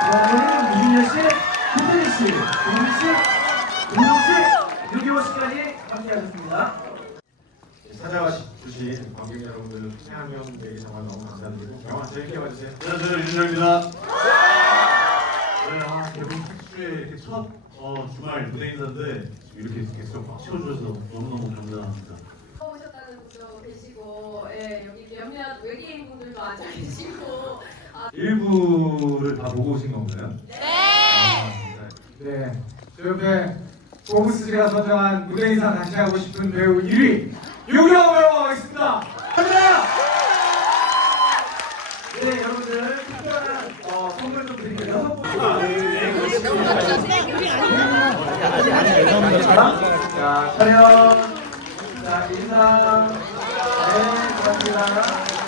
저는 유진열 씨, 김태희 씨, 김민 씨, 김동 씨, 6.25 시간이 함께하셨습니다. 찾아와 주신 관객 여러분들 태양형에게 정말 너무 감사드리고 영화 재밌게 봐주세요. 안녕하세요 윤정입니다. 네, 아, 개봉 특수의 이렇게 첫 어, 주말 무대 인사인데 이렇게 계속 막 채워주셔서 너무너무 감사합니다. 오셨다는 분도 계시고 예, 여기 몇몇 외계인 분들도 앉아 계시고 아, 일부를 다 보고 오신 건가요? 네, 저 옆에 고부스가 선정한 무대 인사 같이 하고 싶은 배우 1위 유경 배우가 가겠습니다. 감사합니다. 네, 여러분들 특별한 어, 선물 좀 드릴게요. 자, 촬영. 자, 인사. 네, 고맙습니다.